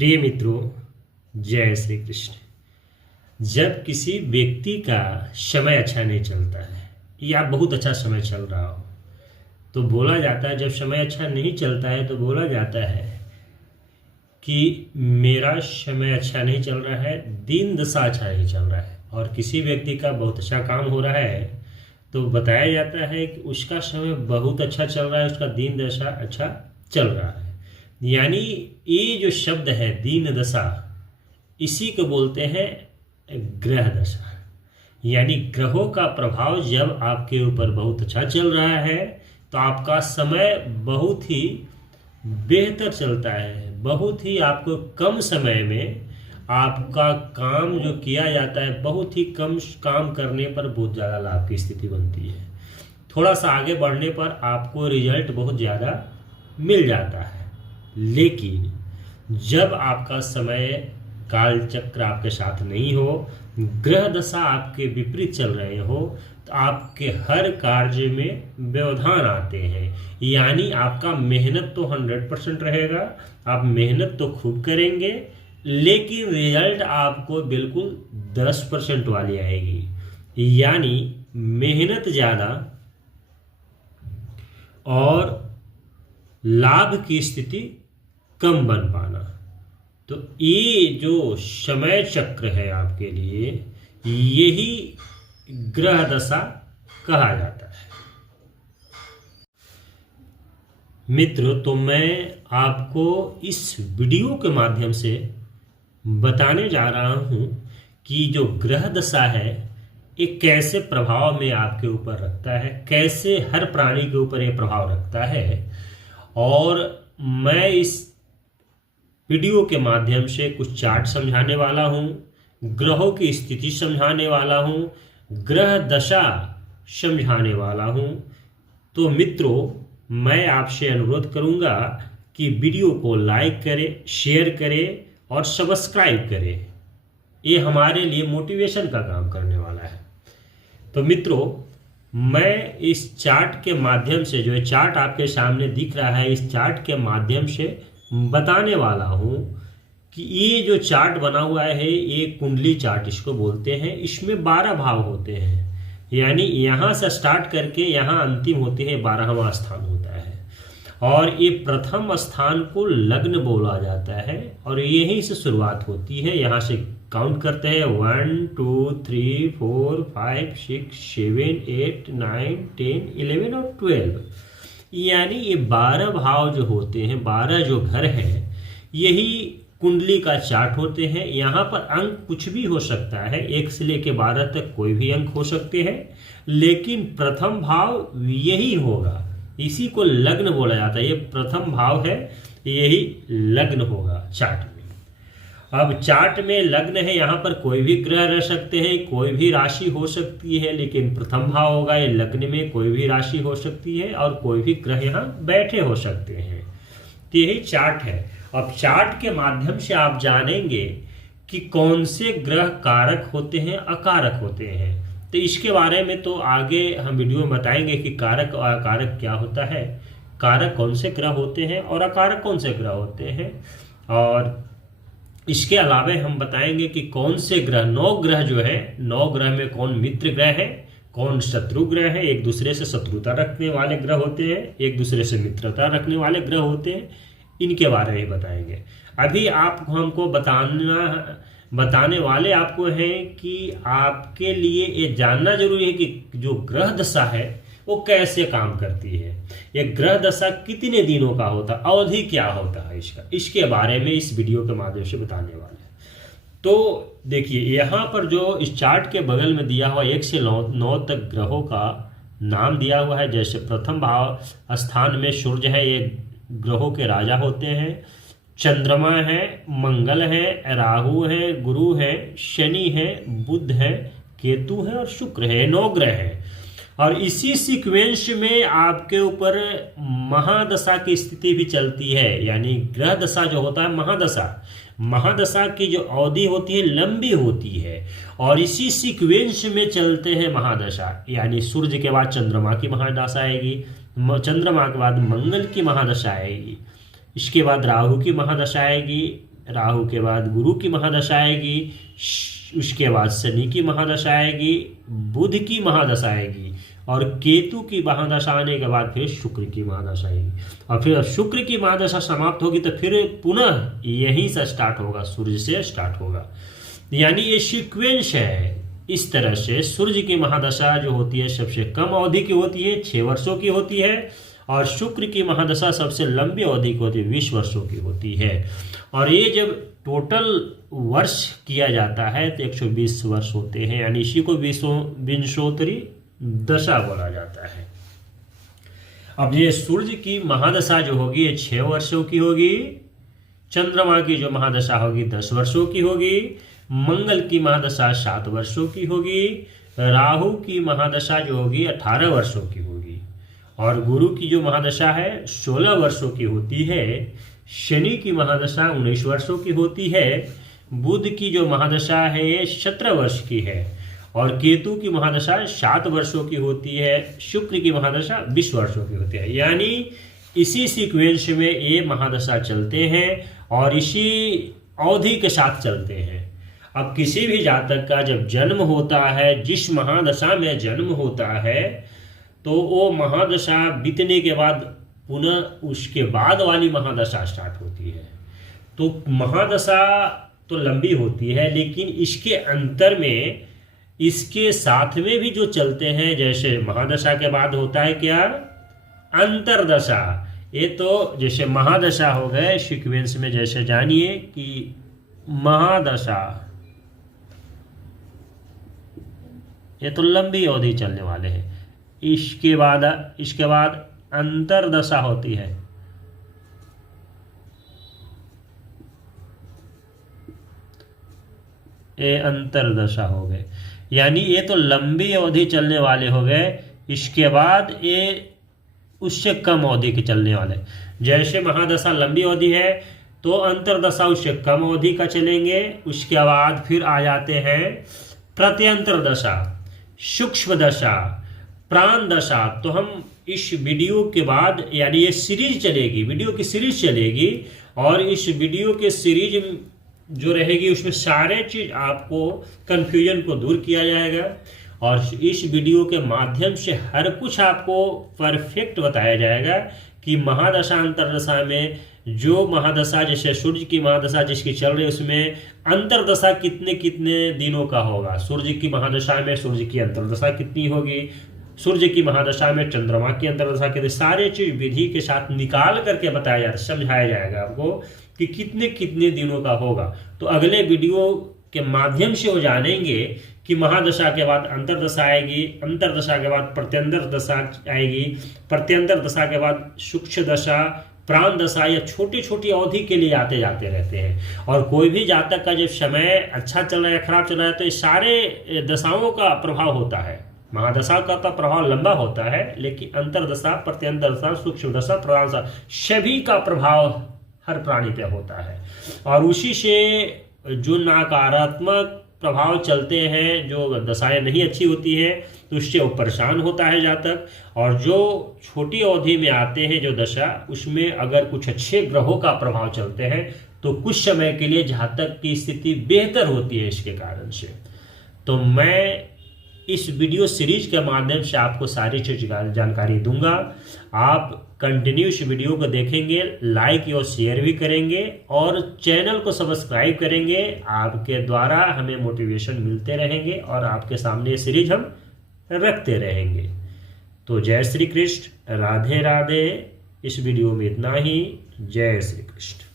प्रिय मित्रों, जय श्री कृष्ण। जब किसी व्यक्ति का समय अच्छा नहीं चलता है या बहुत अच्छा समय चल रहा हो तो बोला जाता है, जब समय अच्छा नहीं चलता है तो बोला जाता है कि मेरा समय अच्छा नहीं चल रहा है, दीन दशा अच्छा नहीं चल रहा है। और किसी व्यक्ति का बहुत अच्छा काम हो रहा है तो बताया जाता है कि उसका समय बहुत अच्छा चल रहा है, उसका दीन दशा अच्छा चल रहा है। यानी ये जो शब्द है दीन दशा, इसी को बोलते हैं ग्रह दशा। यानी ग्रहों का प्रभाव जब आपके ऊपर बहुत अच्छा चल रहा है तो आपका समय बहुत ही बेहतर चलता है, बहुत ही आपको कम समय में आपका काम जो किया जाता है, बहुत ही कम काम करने पर बहुत ज़्यादा लाभ की स्थिति बनती है। थोड़ा सा आगे बढ़ने पर आपको रिजल्ट बहुत ज़्यादा मिल जाता है। लेकिन जब आपका समय काल चक्र आपके साथ नहीं हो, ग्रह दशा आपके विपरीत चल रहे हो, तो आपके हर कार्य में व्यवधान आते हैं। यानी आपका मेहनत तो 100% रहेगा, आप मेहनत तो खूब करेंगे, लेकिन रिजल्ट आपको बिल्कुल 10% वाली आएगी। यानी मेहनत ज़्यादा और लाभ की स्थिति कम बन पाना। तो ये जो समय चक्र है आपके लिए, यही ग्रह दशा कहा जाता है। मित्र, तो मैं आपको इस वीडियो के माध्यम से बताने जा रहा हूं कि जो ग्रह दशा है ये कैसे प्रभाव में आपके ऊपर रखता है, कैसे हर प्राणी के ऊपर ये प्रभाव रखता है। और मैं इस वीडियो के माध्यम से कुछ चार्ट समझाने वाला हूं, ग्रहों की स्थिति समझाने वाला हूं, ग्रह दशा समझाने वाला हूं। तो मित्रों, मैं आपसे अनुरोध करूंगा कि वीडियो को लाइक करें, शेयर करें और सब्सक्राइब करें। ये हमारे लिए मोटिवेशन का काम करने वाला है। तो मित्रों, मैं इस चार्ट के माध्यम से, जो चार्ट आपके सामने दिख रहा है, इस चार्ट के माध्यम से बताने वाला हूं कि ये जो चार्ट बना हुआ है ये कुंडली चार्ट इसको बोलते हैं। इसमें 12 भाव होते हैं, यानी यहाँ से स्टार्ट करके यहाँ अंतिम होते हैं, 12वां स्थान होता है। और ये प्रथम स्थान को लग्न बोला जाता है और यहीं से शुरुआत होती है। यहाँ से काउंट करते हैं 1 2 3 4 5 6 7 8 9 10 11 और 12। यानी ये 12 भाव जो होते हैं, 12 जो घर हैं, यही कुंडली का चार्ट होते हैं। यहाँ पर अंक कुछ भी हो सकता है, 1 से लेकर 12 तक कोई भी अंक हो सकते हैं, लेकिन प्रथम भाव यही होगा। इसी को लग्न बोला जाता है। ये प्रथम भाव है, यही लग्न होगा चार्ट में। अब चार्ट में लग्न है, यहाँ पर कोई भी ग्रह रह सकते हैं, कोई भी राशि हो सकती है, लेकिन प्रथम भाव होगा। ये लग्न में कोई भी राशि हो सकती है और कोई भी ग्रह यहाँ बैठे हो सकते हैं। तो यही चार्ट है। अब चार्ट के माध्यम से आप जानेंगे कि कौन से ग्रह कारक होते हैं, अकारक होते हैं। तो इसके बारे में तो आगे हम वीडियो में बताएंगे कि कारक और अकारक क्या होता है, कारक कौन से ग्रह होते हैं और अकारक कौन से ग्रह होते हैं। और इसके अलावा हम बताएंगे कि कौन से ग्रह, 9 ग्रह जो है, 9 ग्रह में कौन मित्र ग्रह है, कौन शत्रु ग्रह है। एक दूसरे से शत्रुता रखने वाले ग्रह होते हैं, एक दूसरे से मित्रता रखने वाले ग्रह होते हैं। इनके बारे में बताएंगे। अभी आपको हमको बताने वाले आपको हैं कि आपके लिए ये जानना जरूरी है कि जो ग्रह दशा है वो कैसे काम करती है, ये ग्रह दशा कितने दिनों का होता है, अवधि क्या होता है इसका, इसके बारे में इस वीडियो के माध्यम से बताने वाले हैं। तो देखिए, यहाँ पर जो इस चार्ट के बगल में दिया हुआ 1 से 9 तक ग्रहों का नाम दिया हुआ है। जैसे प्रथम भाव स्थान में सूर्य है, ये ग्रहों के राजा होते हैं। चंद्रमा है, मंगल है, राहु है, गुरु है, शनि है, बुध है, केतु है और शुक्र है। 9 ग्रह है। और इसी सीक्वेंस में आपके ऊपर महादशा की स्थिति भी चलती है। यानी ग्रह दशा जो होता है, महादशा की जो अवधि होती है लंबी होती है। और इसी सीक्वेंस में चलते हैं महादशा। यानी सूर्य के बाद चंद्रमा की महादशा आएगी, चंद्रमा के बाद मंगल की महादशा आएगी, इसके बाद राहु की महादशा आएगी, राहु के बाद गुरु की महादशा आएगी, उसके बाद शनि की महादशा आएगी, बुध की महादशा आएगी और केतु की महादशा आने के बाद फिर शुक्र की महादशा आएगी। और फिर शुक्र की महादशा समाप्त होगी तो फिर पुनः यहीं से स्टार्ट होगा, सूर्य से स्टार्ट होगा। यानी ये सीक्वेंस है। इस तरह से सूर्य की महादशा जो होती है सबसे कम अवधि की होती है, 6 वर्षों की होती है, और शुक्र की महादशा सबसे लंबी अवधि की होती है, 20 वर्षों की होती है। और ये जब टोटल वर्ष किया जाता है तो 120 वर्ष होते हैं, यानी इसी को विंशोत्तरी दशा बोला जाता है। अब ये सूर्य की महादशा जो होगी ये 6 वर्षों की होगी, चंद्रमा की जो महादशा होगी 10 वर्षों की होगी, मंगल की महादशा 7 वर्षों की होगी, राहु की महादशा जो होगी 18 वर्षों की होगी, और गुरु की जो महादशा है 16 वर्षों की होती है, शनि की महादशा 19 वर्षों की होती है, बुध की जो महादशा है ये 17 वर्ष की है, और केतु की महादशा 7 वर्षों की होती है, शुक्र की महादशा 20 वर्षों की होती है। यानी इसी सीक्वेंस में ये महादशा चलते हैं और इसी अवधि के साथ चलते हैं। अब किसी भी जातक का जब जन्म होता है, जिस महादशा में जन्म होता है, तो वो महादशा बीतने के बाद पुनः उसके बाद वाली महादशा स्टार्ट होती है। तो महादशा तो लंबी होती है, लेकिन इसके अंतर में इसके साथ में भी जो चलते हैं, जैसे महादशा के बाद होता है क्या, अंतरदशा। ये तो जैसे महादशा हो गए सीक्वेंस में, जैसे जानिए कि महादशा ये तो लंबी अवधि चलने वाले हैं, इसके बाद अंतरदशा होती है। ये अंतरदशा हो गए, यानी ये तो लंबी अवधि चलने वाले हो गए। इसके बाद ये उससे कम अवधि के चलने वाले, जैसे महादशा लंबी अवधि है तो अंतरदशा उससे कम अवधि का चलेंगे। उसके बाद फिर आ जाते हैं प्रत्यंतर दशा, सूक्ष्म दशा, प्राण दशा। तो हम इस वीडियो के बाद, यानी ये सीरीज चलेगी, वीडियो की सीरीज चलेगी, और इस वीडियो के सीरीज जो रहेगी उसमें सारे चीज आपको कंफ्यूजन को दूर किया जाएगा, और इस वीडियो के माध्यम से हर कुछ आपको परफेक्ट बताया जाएगा कि महादशा अंतरदशा में जो महादशा, जैसे सूर्य की महादशा जिसकी चल रही है उसमें अंतरदशा कितने कितने दिनों का होगा, सूर्य की महादशा में सूर्य की अंतरदशा कितनी होगी, सूर्य की महादशा में चंद्रमा की अंतरदशा कितनी, सारे चीज विधि के साथ निकाल करके बताया जाएगा, समझाया जाएगा आपको कि कितने कितने दिनों का होगा। तो अगले वीडियो के माध्यम से वो जानेंगे कि महादशा के बाद अंतरदशा आएगी, अंतरदशा के बाद प्रत्यंतर दशा आएगी, प्रत्यंतर दशा के बाद सूक्ष्म दशा, प्राण दशा, या छोटी छोटी अवधि के लिए आते जाते रहते हैं। और कोई भी जातक का जब समय अच्छा चल रहा है खराब चल रहा है तो ये सारे दशाओं का प्रभाव होता है। महादशा का तो प्रभाव लंबा होता है, लेकिन अंतरदशा, प्रत्यंतर दशा, सूक्ष्म दशा, प्राण दशा, सभी का प्रभाव हर प्राणी पे होता है। और उसी से जो नकारात्मक प्रभाव चलते हैं, जो दशाएं नहीं अच्छी होती है, तो उससे वो परेशान होता है जातक। और जो छोटी अवधि में आते हैं जो दशा, उसमें अगर कुछ अच्छे ग्रहों का प्रभाव चलते हैं तो कुछ समय के लिए जातक की स्थिति बेहतर होती है इसके कारण से। तो मैं इस वीडियो सीरीज के माध्यम से आपको सारी चीज जानकारी दूंगा। आप कंटिन्यू इस वीडियो को देखेंगे, लाइक और शेयर भी करेंगे, और चैनल को सब्सक्राइब करेंगे। आपके द्वारा हमें मोटिवेशन मिलते रहेंगे और आपके सामने सीरीज हम रखते रहेंगे। तो जय श्री कृष्ण, राधे राधे। इस वीडियो में इतना ही। जय श्री कृष्ण।